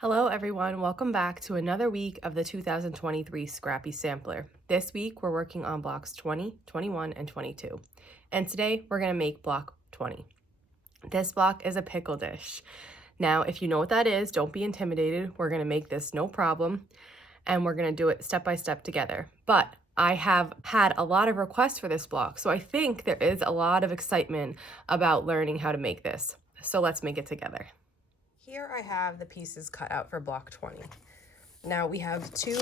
Hello everyone, welcome back to another week of the 2023 Scrappy Sampler. This week we're working on blocks 20, 21, and 22. And today we're going to make block 20. This block is a pickle dish. Now if you know what that is, don't be intimidated. We're going to make this no problem and we're going to do it step by step together. But I have had a lot of requests for this block, so I think there is a lot of excitement about learning how to make this. So let's make it together. Here I have the pieces cut out for block 20. Now we have two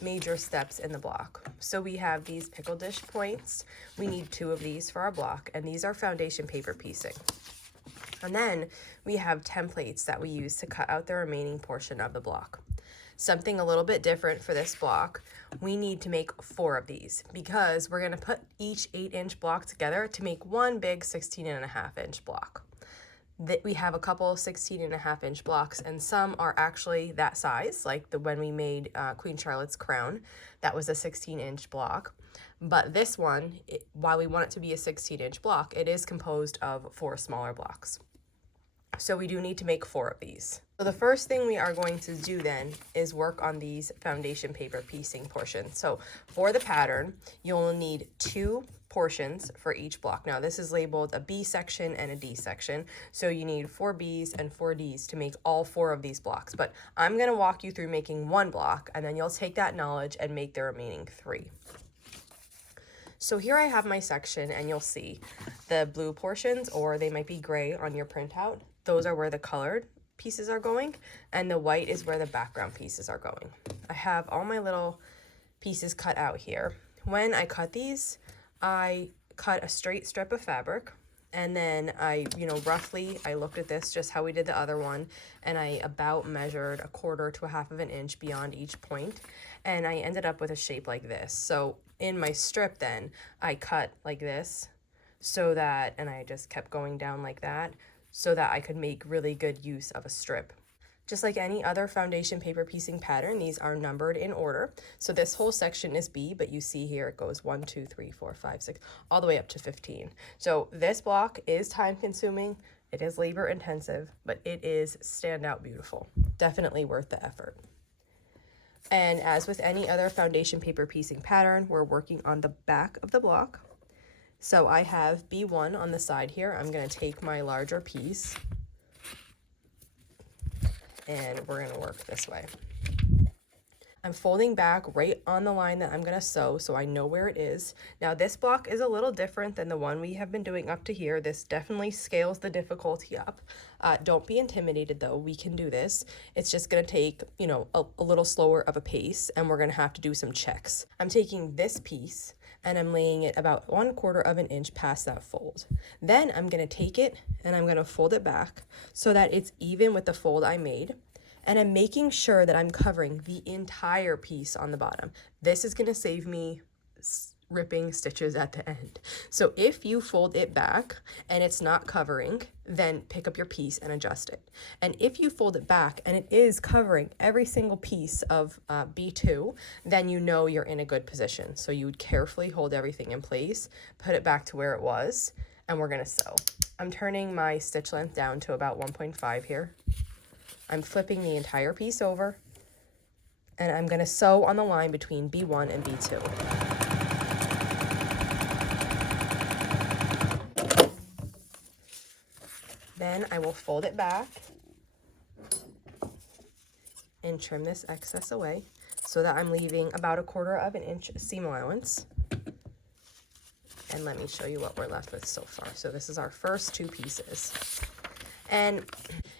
major steps in the block. So we have these pickle dish points. We need 2 of these for our block, and these are foundation paper piecing. And then we have templates that we use to cut out the remaining portion of the block. Something a little bit different for this block, we need to make 4 of these because we're going to put each 8-inch block together to make one big 16.5-inch block. We have a couple 16.5-inch blocks, and some are actually that size, like when we made Queen Charlotte's crown, that was a 16-inch block. But this one, while we want it to be a 16-inch block, it is composed of 4 smaller blocks. So we do need to make 4 of these. So the first thing we are going to do then is work on these foundation paper piecing portions. So for the pattern, you'll need 2 portions for each block. Now this is labeled a B section and a D section, so you need 4 B's and 4 D's to make all 4 of these blocks. But I'm going to walk you through making 1 block, and then you'll take that knowledge and make the remaining 3. So here I have my section, and you'll see the blue portions, or they might be gray on your printout. Those are where the colored pieces are going, and the white is where the background pieces are going. I have all my little pieces cut out here. When I cut these, I cut a straight strip of fabric, and then I looked at this just how we did the other one, and I about measured 1/4 to 1/2 of an inch beyond each point, and I ended up with a shape like this. So in my strip then, I cut like this so that, and I just kept going down like that so that I could make really good use of a strip. Just like any other foundation paper piecing pattern, these are numbered in order. So this whole section is B, but you see here it goes 1, 2, 3, 4, 5, 6, all the way up to 15. So this block is time consuming, it is labor intensive, but it is standout beautiful. Definitely worth the effort. And as with any other foundation paper piecing pattern, we're working on the back of the block. So I have B1 on the side here. I'm going to take my larger piece, and we're going to work this way. I'm folding back right on the line that I'm going to sew so I know where it is. Now this block is a little different than the one we have been doing up to here. This definitely scales the difficulty up. Don't be intimidated though, we can do this. It's just going to take, a little slower of a pace, and we're going to have to do some checks. I'm taking this piece and I'm laying it about 1/4 of an inch past that fold. Then I'm going to take it and I'm going to fold it back so that it's even with the fold I made. And I'm making sure that I'm covering the entire piece on the bottom. This is going to save me ripping stitches at the end. So if you fold it back and it's not covering, then pick up your piece and adjust it. And if you fold it back and it is covering every single piece of B2, then you know you're in a good position. So you would carefully hold everything in place, put it back to where it was, and we're going to sew. I'm turning my stitch length down to about 1.5 here. I'm flipping the entire piece over, and I'm going to sew on the line between B1 and B2. Then I will fold it back and trim this excess away so that I'm leaving about 1/4 of an inch seam allowance. And let me show you what we're left with so far. So this is our first 2 pieces. And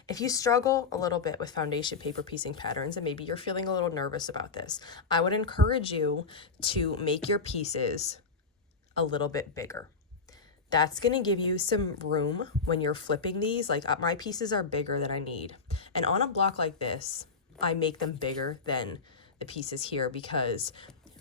if you struggle a little bit with foundation paper piecing patterns, and maybe you're feeling a little nervous about this, I would encourage you to make your pieces a little bit bigger. That's going to give you some room when you're flipping these. Like my pieces are bigger than I need. And on a block like this, I make them bigger than the pieces here because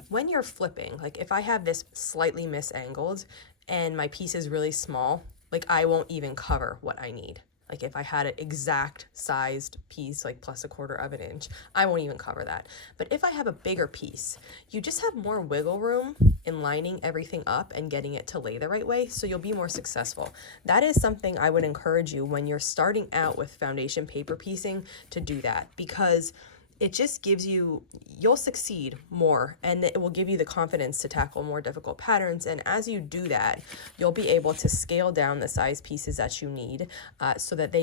when you're flipping, like if I have this slightly misangled and my piece is really small, like I won't even cover what I need. Like if I had an exact sized piece, like plus 1/4 of an inch, I won't even cover that. But if I have a bigger piece, you just have more wiggle room in lining everything up and getting it to lay the right way, so you'll be more successful. That is something I would encourage you when you're starting out with foundation paper piecing to do that, because it just gives you, you'll succeed more, and it will give you the confidence to tackle more difficult patterns. And as you do that, you'll be able to scale down the size pieces that you need, so that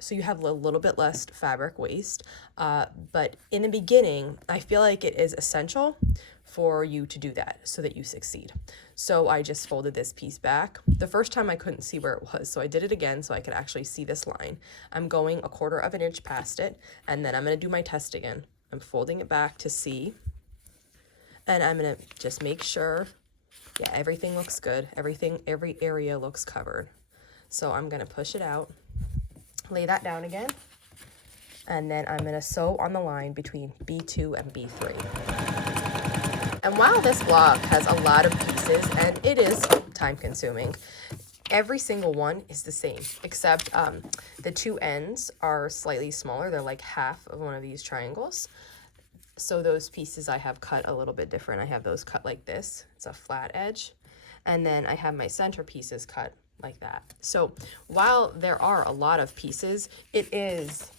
so you have a little bit less fabric waste. But in the beginning, I feel like it is essential for you to do that so that you succeed. So I just folded this piece back. The first time I couldn't see where it was, so I did it again so I could actually see this line. I'm going 1/4 of an inch past it, and then I'm gonna do my test again. I'm folding it back to see, and I'm gonna just make sure, yeah, everything looks good. Every area looks covered. So I'm gonna push it out, lay that down again, and then I'm gonna sew on the line between B2 and B3. And while this block has a lot of pieces, and it is time consuming, every single one is the same, except the two ends are slightly smaller. They're like half of one of these triangles. So those pieces I have cut a little bit different. I have those cut like this. It's a flat edge. And then I have my center pieces cut like that. So while there are a lot of pieces, it is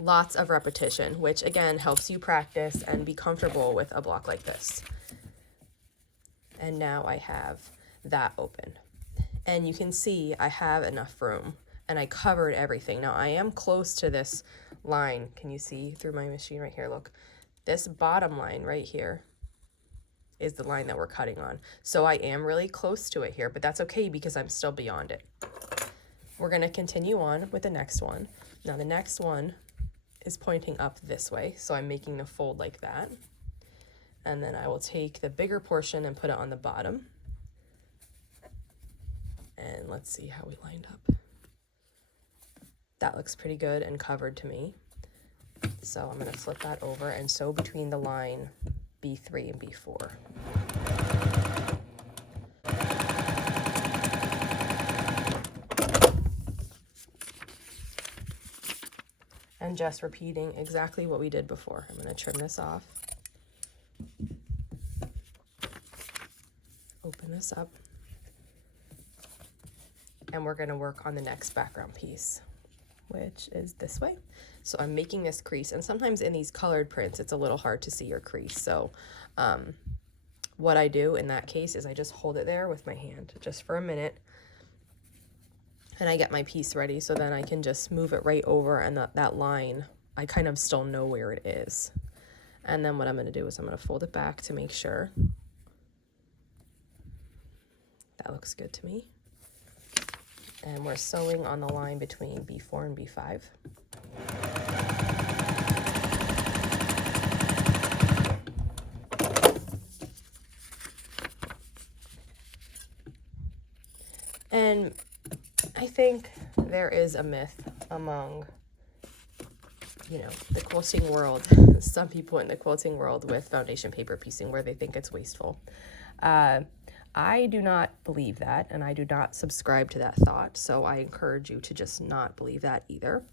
lots of repetition, which again helps you practice and be comfortable with a block like this. And now I have that open, and you can see I have enough room, and I covered everything. Now I am close to this line. Can you see through my machine right here? Look, this bottom line right here is the line that we're cutting on. So I am really close to it here, but that's okay because I'm still beyond it. We're going to continue on with the next one. Now the next one is pointing up this way, so I'm making the fold like that. And then I will take the bigger portion and put it on the bottom. And let's see how we lined up. That looks pretty good and covered to me. So I'm going to flip that over and sew between the line B3 and B4. And just repeating exactly what we did before. I'm going to trim this off. Open this up. And we're going to work on the next background piece, which is this way. So I'm making this crease, and sometimes in these colored prints it's a little hard to see your crease. So what I do in that case is I just hold it there with my hand just for a minute, and I get my piece ready, so then I can just move it right over, and that line, I kind of still know where it is. And then what I'm going to do is I'm going to fold it back to make sure. That looks good to me. And we're sewing on the line between B4 and B5. And I think there is a myth among, the quilting world, some people in the quilting world with foundation paper piecing, where they think it's wasteful. I do not believe that, and I do not subscribe to that thought, so I encourage you to just not believe that either.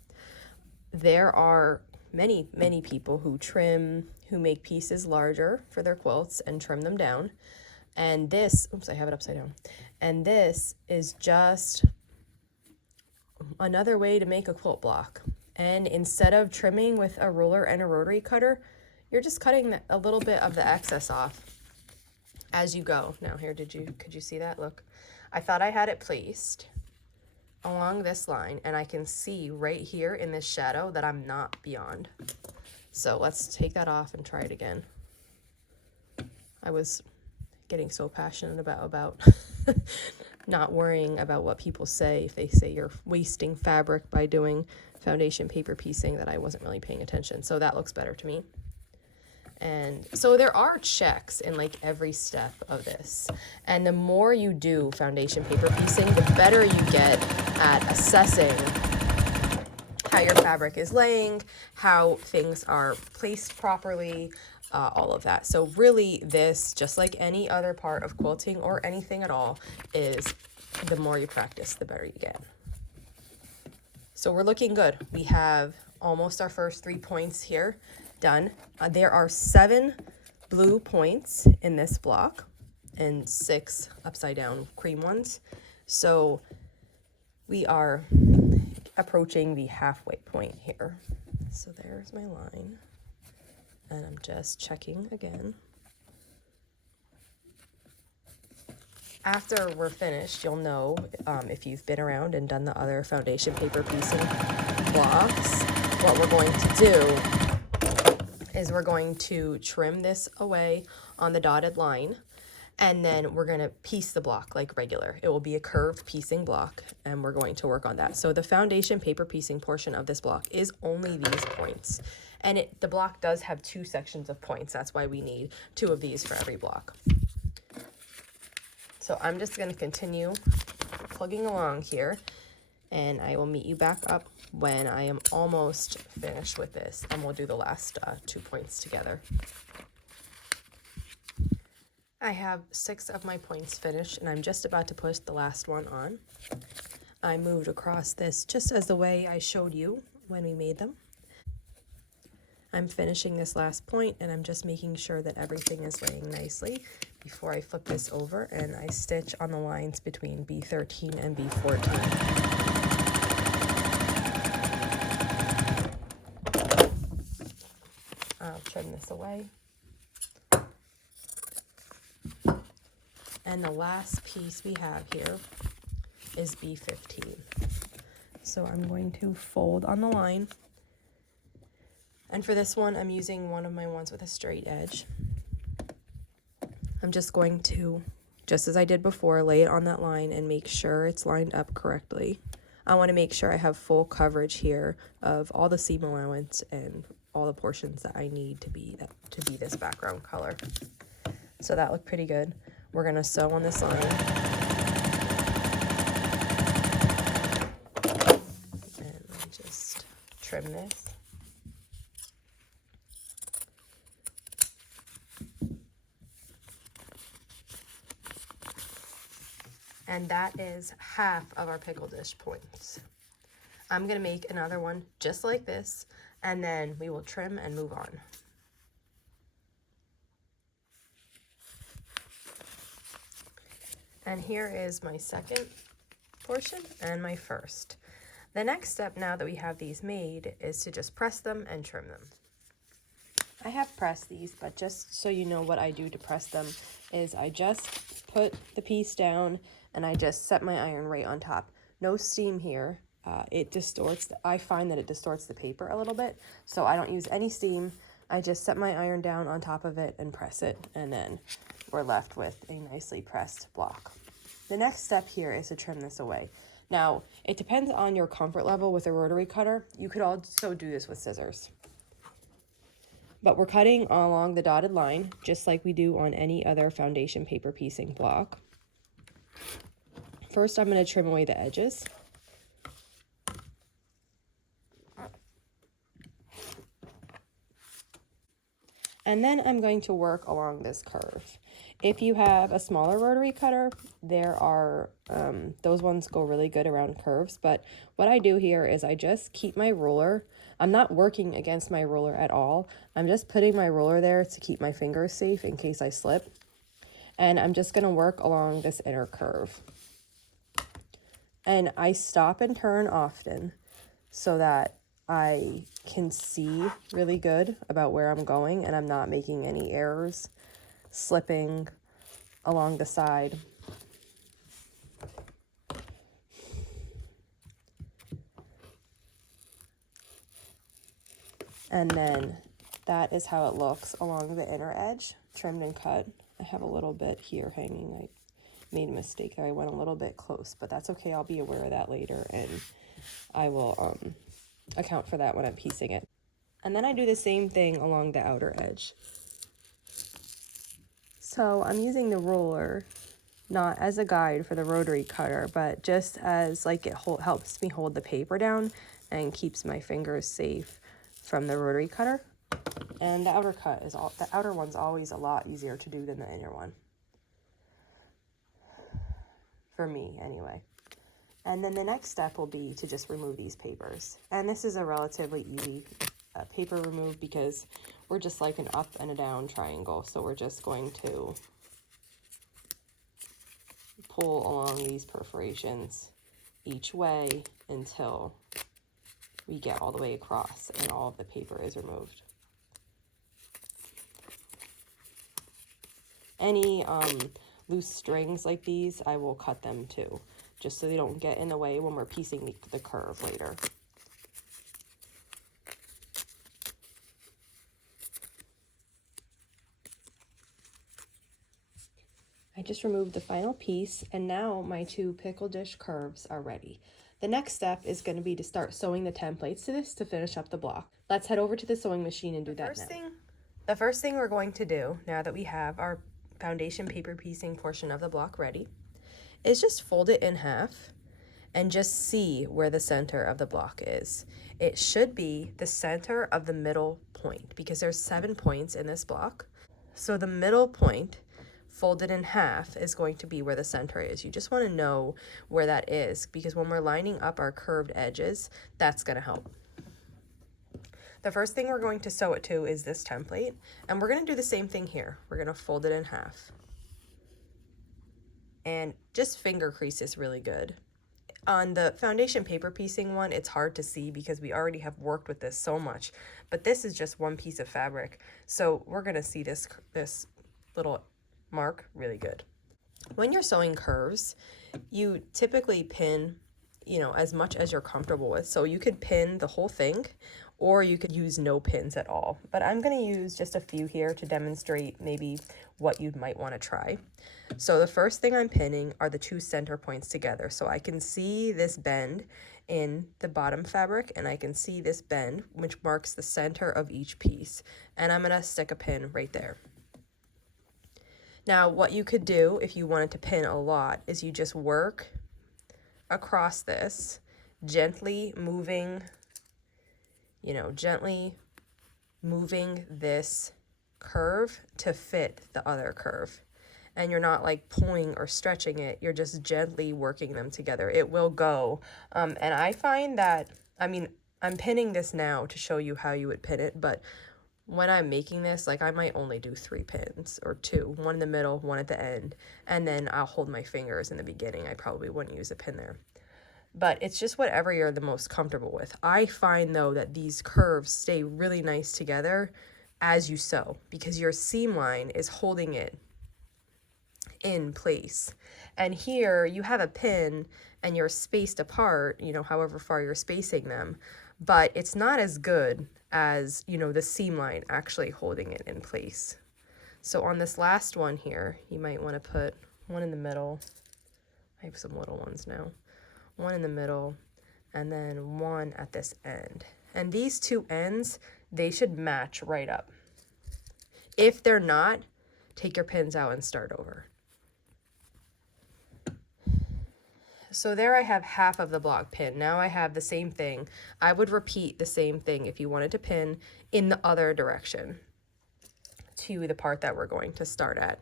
There are many, many people who make pieces larger for their quilts and trim them down. And this, oops, I have it upside down. And this is just another way to make a quilt block. And instead of trimming with a ruler and a rotary cutter, you're just cutting a little bit of the excess off as you go. Now here, could you see that? Look, I thought I had it placed along this line, and I can see right here in this shadow that I'm not beyond. So let's take that off and try it again. I was getting so passionate about not worrying about what people say if they say you're wasting fabric by doing foundation paper piecing, that I wasn't really paying attention. So that looks better to me. And so there are checks in like every step of this. And the more you do foundation paper piecing, the better you get at assessing how your fabric is laying, how things are placed properly, all of that. So really this, just like any other part of quilting or anything at all, is the more you practice, the better you get. So we're looking good. We have almost our first 3 points here done. There are 7 blue points in this block and 6 upside down cream ones. So we are approaching the halfway point here. So there's my line, and I'm just checking again. After we're finished, you'll know if you've been around and done the other foundation paper piecing blocks, what we're going to do is we're going to trim this away on the dotted line, and then we're going to piece the block like regular. It will be a curved piecing block, and we're going to work on that. So the foundation paper piecing portion of this block is only these points. And the block does have 2 sections of points. That's why we need 2 of these for every block. So I'm just going to continue plugging along here, and I will meet you back up when I am almost finished with this, and we'll do the last 2 points together. I have 6 of my points finished, and I'm just about to push the last one on. I moved across this just as the way I showed you when we made them. I'm finishing this last point, and I'm just making sure that everything is laying nicely before I flip this over and I stitch on the lines between B13 and B14. I'll trim this away. And the last piece we have here is B15. So I'm going to fold on the line. And for this one, I'm using one of my ones with a straight edge. I'm just going to, just as I did before, lay it on that line and make sure it's lined up correctly. I want to make sure I have full coverage here of all the seam allowance and all the portions that I need to be this background color. So that looked pretty good. We're going to sew on this line. And let me just trim this. And that is half of our pickle dish points. I'm going to make another one just like this, and then we will trim and move on. And here is my second portion and my first. The next step, now that we have these made, is to just press them and trim them. I have pressed these, but just so you know what I do to press them is I just put the piece down and I just set my iron right on top. No steam here. It distorts, I find that it distorts the paper a little bit, so I don't use any steam. I just set my iron down on top of it and press it, and then we're left with a nicely pressed block. The next step here is to trim this away. Now, it depends on your comfort level with a rotary cutter. You could also do this with scissors. But we're cutting along the dotted line, just like we do on any other foundation paper piecing block. First, I'm going to trim away the edges. And then I'm going to work along this curve. If you have a smaller rotary cutter, there are, those ones go really good around curves. But what I do here is I just keep my ruler. I'm not working against my ruler at all. I'm just putting my ruler there to keep my fingers safe in case I slip. And I'm just going to work along this inner curve. And I stop and turn often so that I can see really good about where I'm going and I'm not making any errors, slipping along the side. And then that is how it looks along the inner edge, trimmed and cut. I have a little bit here hanging. I made a mistake there. I went a little bit close, but that's okay. I'll be aware of that later, and I will account for that when I'm piecing it. And then I do the same thing along the outer edge. So I'm using the ruler not as a guide for the rotary cutter, but just as like it helps me hold the paper down and keeps my fingers safe from the rotary cutter. And the outer one's always a lot easier to do than the inner one. For me, anyway. And then the next step will be to just remove these papers. And this is a relatively easy paper remove because we're just like an up and a down triangle. So we're just going to pull along these perforations each way until we get all the way across and all of the paper is removed. Any loose strings like these, I will cut them too, just so they don't get in the way when we're piecing the curve later. I just removed the final piece, and now my 2 pickle dish curves are ready. The next step is going to be to start sewing the templates to this to finish up the block. Let's head over to the sewing machine and do that now. The first thing we're going to do, now that we have our foundation paper piecing portion of the block ready, is just fold it in half and just see where the center of the block is. It should be the center of the middle point because there's 7 points in this block. So the middle point folded in half is going to be where the center is. You just want to know where that is because when we're lining up our curved edges, that's going to help. The first thing we're going to sew it to is this template, and we're going to do the same thing here. We're going to fold it in half. And just finger crease is really good. On the foundation paper piecing one, it's hard to see because we already have worked with this so much, but this is just one piece of fabric. So we're going to see this little mark really good. When you're sewing curves, you typically pin, as much as you're comfortable with. So you could pin the whole thing, or you could use no pins at all. But I'm going to use just a few here to demonstrate maybe what you might want to try. So the first thing I'm pinning are the 2 center points together. So I can see this bend in the bottom fabric, and I can see this bend, which marks the center of each piece. And I'm going to stick a pin right there. Now, what you could do if you wanted to pin a lot is you just work across this, gently moving this curve to fit the other curve. And you're not like pulling or stretching it, you're just gently working them together. It will go. And I find that, I'm pinning this now to show you how you would pin it, but when I'm making this, like I might only do 3 pins or 2, one in the middle, one at the end, and then I'll hold my fingers in the beginning. I probably wouldn't use a pin there. But it's just whatever you're the most comfortable with. I find though that these curves stay really nice together as you sew because your seam line is holding it in place. And here you have a pin and you're spaced apart, however far you're spacing them, but it's not as good as, the seam line actually holding it in place. So on this last one here, you might want to put one in the middle. I have some little ones now. One in the middle, and then one at this end. And these 2 ends, they should match right up. If they're not, take your pins out and start over. So there I have half of the block pinned. Now I have the same thing. I would repeat the same thing if you wanted to pin in the other direction to the part that we're going to start at.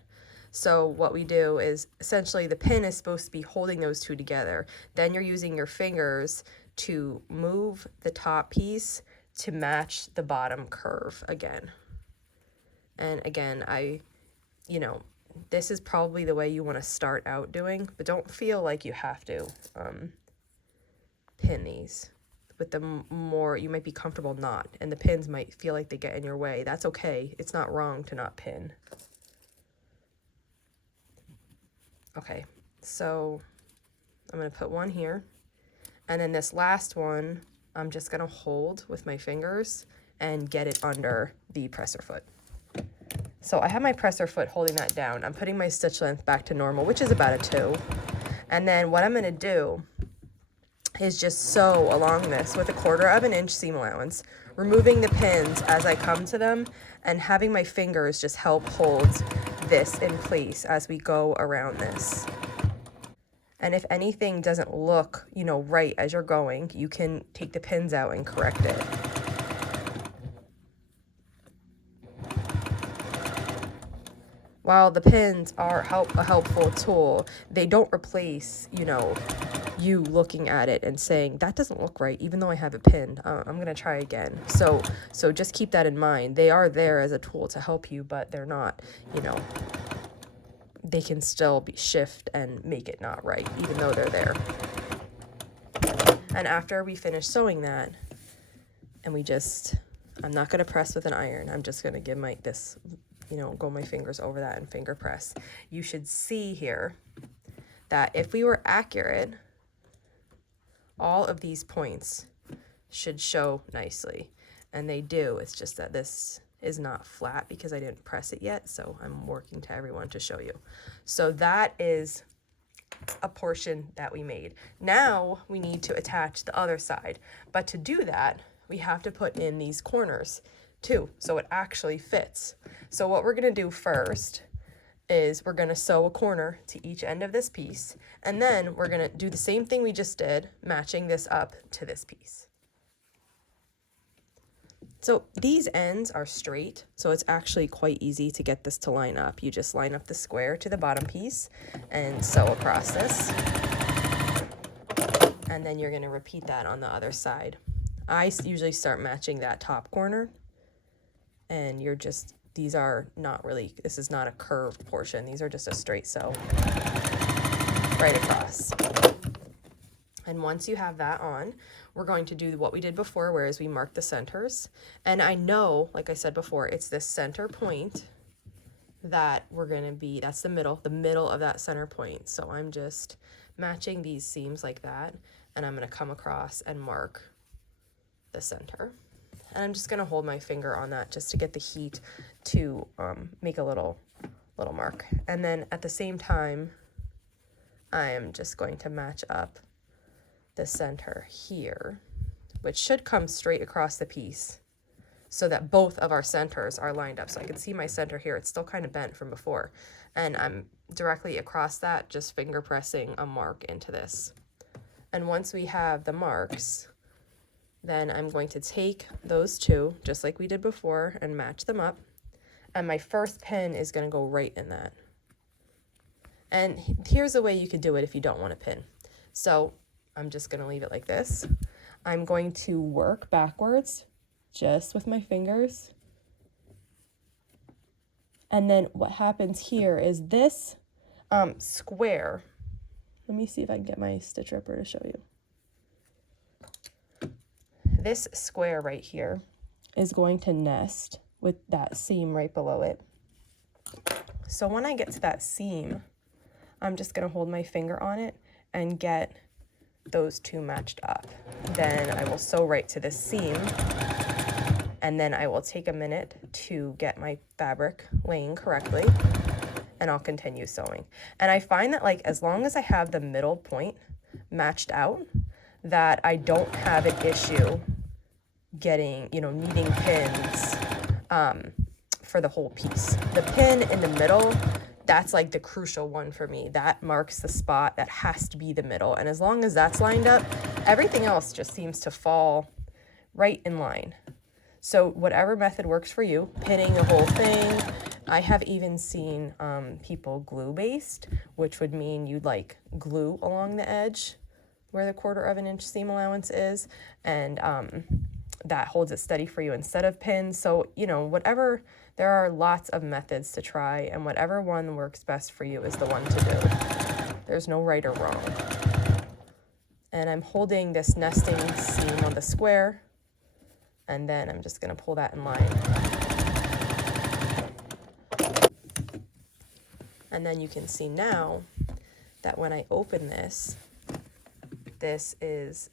So what we do is essentially the pin is supposed to be holding those 2 together. Then you're using your fingers to move the top piece to match the bottom curve again. And again, this is probably the way you want to start out doing, but don't feel like you have to pin these. With the more, you might be comfortable not, and the pins might feel like they get in your way. That's okay. It's not wrong to not pin. Okay, so I'm going to put one here, and then this last one, I'm just going to hold with my fingers and get it under the presser foot. So I have my presser foot holding that down. I'm putting my stitch length back to normal, which is about a 2. And then what I'm going to do is just sew along this with 1/4 inch seam allowance, removing the pins as I come to them and having my fingers just help hold this in place as we go around this. And if anything doesn't look, right as you're going, you can take the pins out and correct it. while the pins are a helpful tool, they don't replace, you looking at it and saying, that doesn't look right, even though I have it pinned. I'm going to try again. So just keep that in mind. They are there as a tool to help you, but they're not, they can still shift and make it not right, even though they're there. And after we finish sewing that, and I'm not going to press with an iron. I'm just going to give go my fingers over that and finger press. You should see here that if we were accurate, all of these points should show nicely. And they do. It's just that this is not flat because I didn't press it yet. So I'm working to everyone to show you. So that is a portion that we made. Now we need to attach the other side. But to do that, we have to put in these corners too, so it actually fits. So what we're going to do first is we're going to sew a corner to each end of this piece, and then we're going to do the same thing we just did, matching this up to this piece. So these ends are straight, so it's actually quite easy to get this to line up. You just line up the square to the bottom piece and sew across this. And then you're going to repeat that on the other side. I usually start matching that top corner, and these are not really, this is not a curved portion. These are just a straight sew right across. And once you have that on, we're going to do what we did before, whereas we mark the centers. And I know, like I said before, it's this center point that that's the middle of that center point. So I'm just matching these seams like that, and I'm going to come across and mark the center. And I'm just going to hold my finger on that just to get the heat to make a little mark. And then at the same time, I am just going to match up the center here, which should come straight across the piece so that both of our centers are lined up. So I can see my center here. It's still kind of bent from before. And I'm directly across that, just finger pressing a mark into this. And once we have the marks, then I'm going to take those two, just like we did before, and match them up. And my first pin is going to go right in that. And here's a way you could do it if you don't want a pin. So I'm just going to leave it like this. I'm going to work backwards just with my fingers. And then what happens here is this square. Let me see if I can get my stitch ripper to show you. This square right here is going to nest with that seam right below it. So when I get to that seam, I'm just going to hold my finger on it and get those two matched up. Then I will sew right to this seam, and then I will take a minute to get my fabric laying correctly, and I'll continue sewing. And I find that as long as I have the middle point matched out, that I don't have an issue getting, needing pins for the whole piece. The pin in the middle, that's the crucial one for me. That marks the spot. That has to be the middle. And as long as that's lined up, everything else just seems to fall right in line. So whatever method works for you, pinning the whole thing. I have even seen people glue-based, which would mean you'd glue along the edge where the 1/4 of an inch seam allowance is, and that holds it steady for you instead of pins. So, whatever, there are lots of methods to try, and whatever one works best for you is the one to do. There's no right or wrong. And I'm holding this nesting seam on the square, and then I'm just going to pull that in line. And then you can see now that when I open this, this is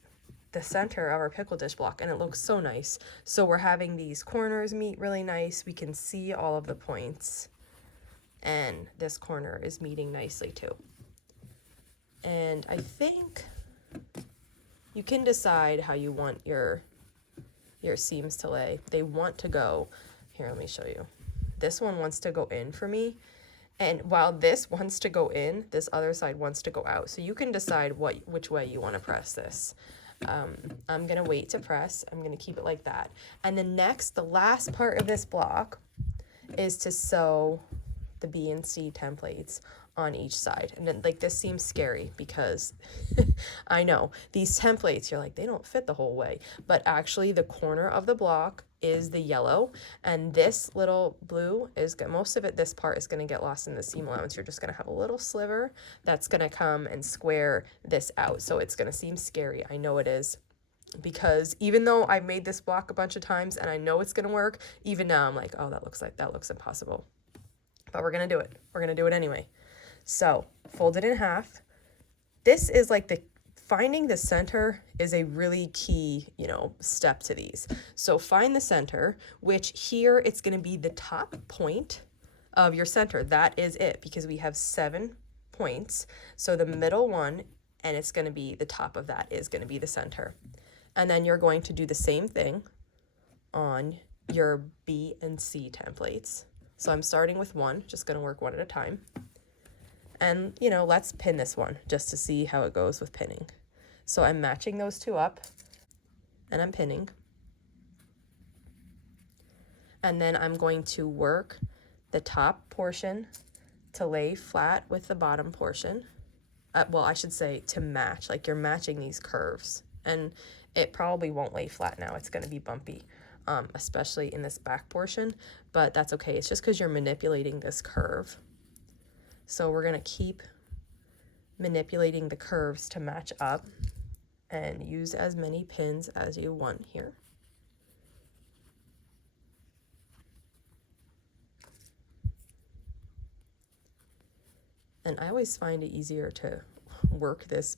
the center of our pickle dish block, and it looks so nice. So we're having these corners meet really nice. We can see all of the points, and this corner is meeting nicely too. And I think you can decide how you want your seams to lay. They want to go, here, let me show you. This one wants to go in for me. And while this wants to go in, this other side wants to go out. So you can decide which way you want to press this. I'm going to wait to press. I'm going to keep it like that. And then next, the last part of this block is to sew the B and C templates on each side. And then, like, this seems scary because I know these templates, you're like, they don't fit the whole way, but actually the corner of the block is the yellow, and this little blue is most of it, this part is going to get lost in the seam allowance. You're just going to have a little sliver that's going to come and square this out. So it's going to seem scary. I know it is, because even though I made this block a bunch of times and I know it's going to work, even now I'm like, oh, that looks impossible. But we're going to do it. We're going to do it anyway. So fold it in half. This is like finding the center is a really key, step to these. So find the center, which here it's going to be the top point of your center. That is it, because we have 7 points. So the middle one, and it's going to be the top of that is going to be the center. And then you're going to do the same thing on your B and C templates. So I'm starting with 1, just going to work 1 at a time. And, let's pin this one just to see how it goes with pinning. So I'm matching those 2 up, and I'm pinning. And then I'm going to work the top portion to lay flat with the bottom portion. Well, I should say to match, like you're matching these curves. And it probably won't lay flat now. It's going to be bumpy, especially in this back portion, but that's okay. It's just because you're manipulating this curve. So we're going to keep manipulating the curves to match up and use as many pins as you want here. And I always find it easier to work this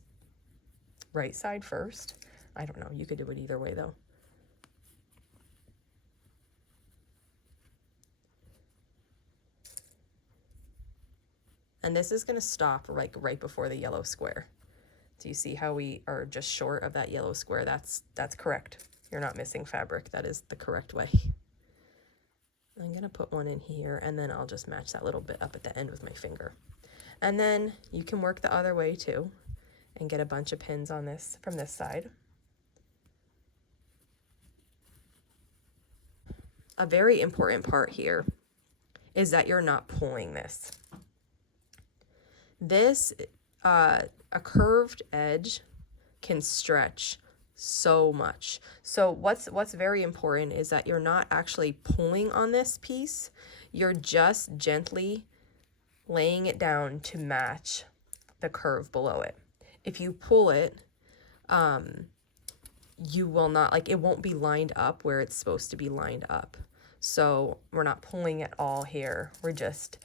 right side first. I don't know, you could do it either way though. And this is going to stop like right before the yellow square. Do you see how we are just short of that yellow square? That's correct. You're not missing fabric. That is the correct way. I'm going to put one in here, and then I'll just match that little bit up at the end with my finger. And then you can work the other way too and get a bunch of pins on this from this side. A very important part here is that you're not pulling this. This, a curved edge can stretch so much. So what's very important is that you're not actually pulling on this piece. You're just gently laying it down to match the curve below it. If you pull it, you will not, like, it won't be lined up where it's supposed to be lined up. So we're not pulling at all here. We're just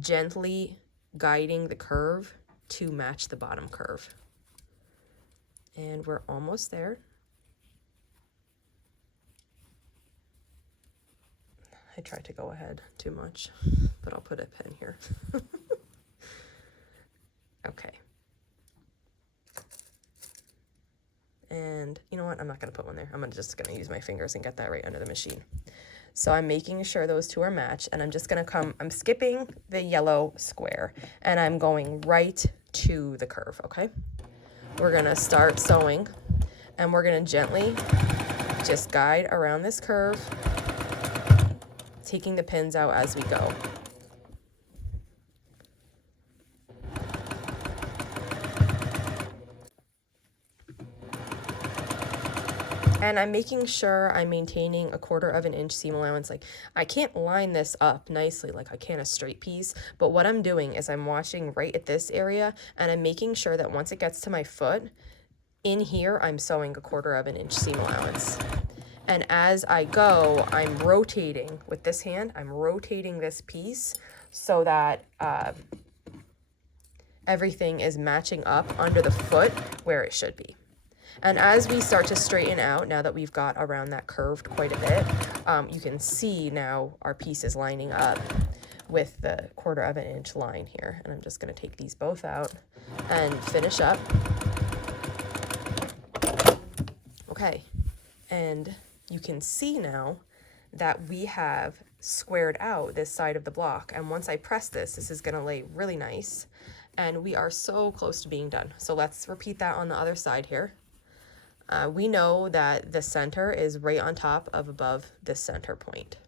gently guiding the curve to match the bottom curve. And we're almost there. I tried to go ahead too much, but I'll put a pin here. Okay. And you know what? I'm not going to put one there. I'm just going to use my fingers and get that right under the machine. So I'm making sure those 2 are matched, and I'm just going to I'm skipping the yellow square, and I'm going right to the curve, okay? We're going to start sewing, and we're going to gently just guide around this curve, taking the pins out as we go. And I'm making sure I'm maintaining a 1/4 of an inch seam allowance. Like, I can't line this up nicely like I can a straight piece, but what I'm doing is I'm watching right at this area, and I'm making sure that once it gets to my foot, in here, I'm sewing a 1/4 of an inch seam allowance. And as I go, I'm rotating with this hand, I'm rotating this piece so that everything is matching up under the foot where it should be. And as we start to straighten out, now that we've got around that curved quite a bit, you can see now our piece is lining up with the 1/4 of an inch line here. And I'm just going to take these both out and finish up. Okay, and you can see now that we have squared out this side of the block. And once I press this, this is going to lay really nice. And we are so close to being done. So let's repeat that on the other side here. We know that the center is right on top of above this center point.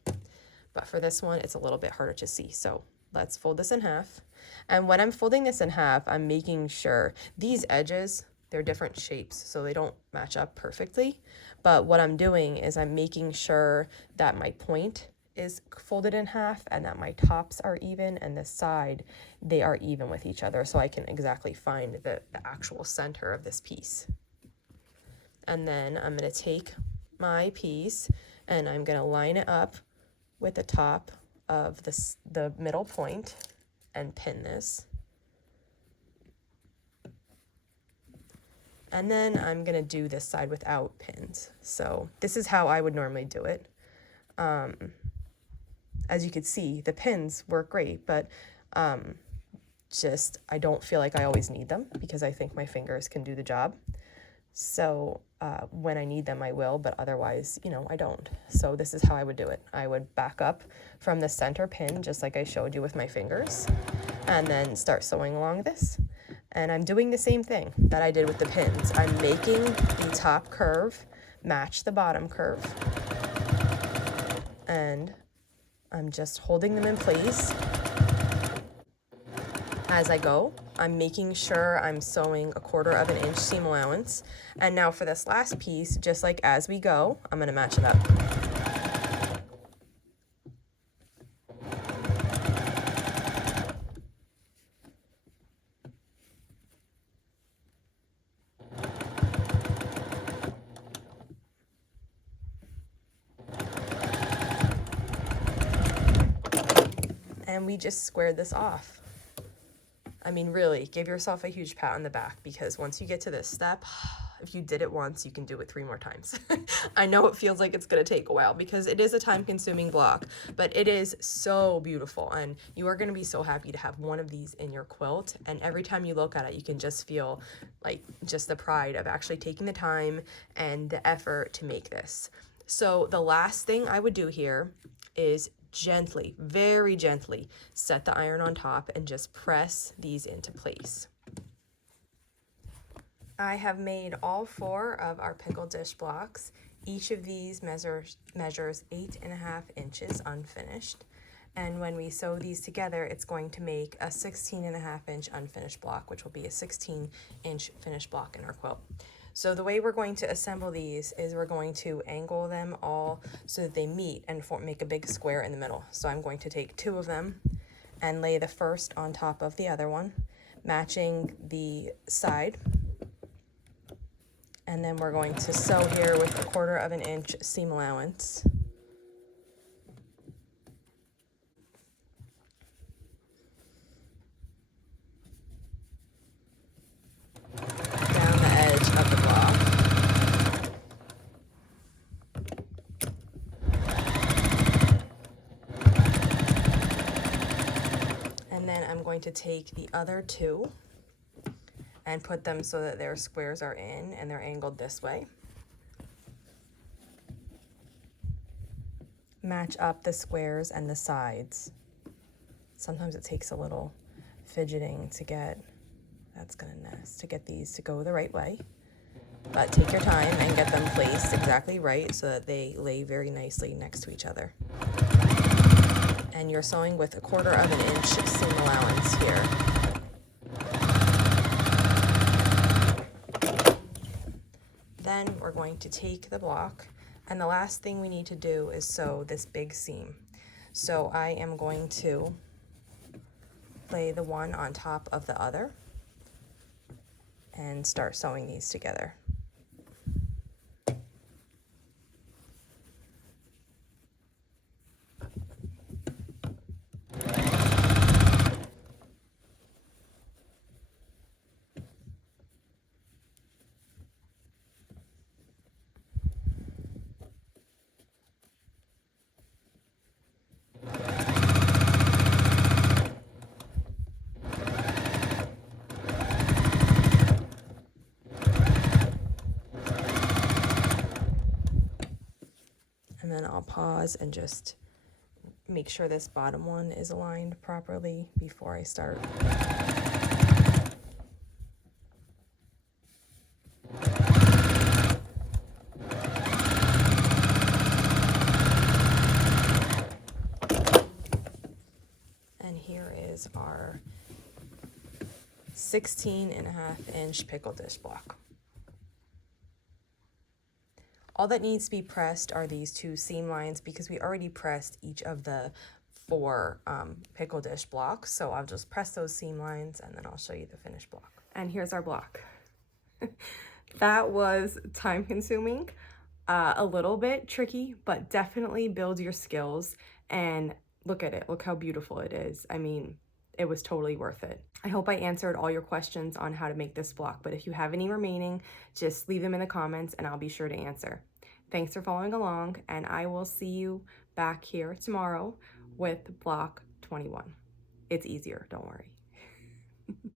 But for this one, it's a little bit harder to see. So let's fold this in half. And when I'm folding this in half, I'm making sure these edges, they're different shapes, so they don't match up perfectly. But what I'm doing is I'm making sure that my point is folded in half and that my tops are even and the side, they are even with each other, so I can exactly find the actual center of this piece. And then I'm going to take my piece and I'm going to line it up with the top of the middle point and pin this. And then I'm going to do this side without pins. So this is how I would normally do it. As you can see, the pins work great, but just I don't feel like I always need them because I think my fingers can do the job. So when I need them, I will, but otherwise, you know, I don't. So this is how I would do it. I would back up from the center pin, just like I showed you with my fingers, and then start sewing along this. And I'm doing the same thing that I did with the pins. I'm making the top curve match the bottom curve. And I'm just holding them in place as I go. I'm making sure I'm sewing 1/4 of an inch seam allowance. And now for this last piece, just like as we go, I'm going to match it up. And we just squared this off. I mean, really, give yourself a huge pat on the back, because once you get to this step, if you did it once, you can do it 3 more times. I know it feels like it's going to take a while because it is a time-consuming block, but it is so beautiful, and you are going to be so happy to have one of these in your quilt. And every time you look at it, you can just feel like just the pride of actually taking the time and the effort to make this. So the last thing I would do here is gently, very gently, set the iron on top and just press these into place. I have made all 4 of our pickle dish blocks. Each of these measures 8.5 inches unfinished. And when we sew these together, it's going to make a 16.5 inch unfinished block, which will be a 16-inch finished block in our quilt. So the way we're going to assemble these is we're going to angle them all so that they meet and make a big square in the middle. So I'm going to take 2 of them and lay the first on top of the other one, matching the side. And then we're going to sew here with 1/4 of an inch seam allowance. Down the edge of the block. And then I'm going to take the other 2 and put them so that their squares are in and they're angled this way. Match up the squares and the sides. Sometimes it takes a little fidgeting to get, to get these to go the right way. But take your time and get them placed exactly right so that they lay very nicely next to each other. And you're sewing with 1/4 of an inch seam allowance here. Then we're going to take the block, and the last thing we need to do is sew this big seam. So I am going to lay the one on top of the other and start sewing these together. And then I'll pause and just make sure this bottom one is aligned properly before I start. And here is our 16.5-inch pickle dish block. All that needs to be pressed are these 2 seam lines because we already pressed each of the 4 pickle dish blocks. So I'll just press those seam lines and then I'll show you the finished block. And here's our block. That was time consuming, a little bit tricky, but definitely builds your skills. And look at it, look how beautiful it is. I mean, it was totally worth it. I hope I answered all your questions on how to make this block, but if you have any remaining, just leave them in the comments and I'll be sure to answer. Thanks for following along, and I will see you back here tomorrow with block 21. It's easier, don't worry.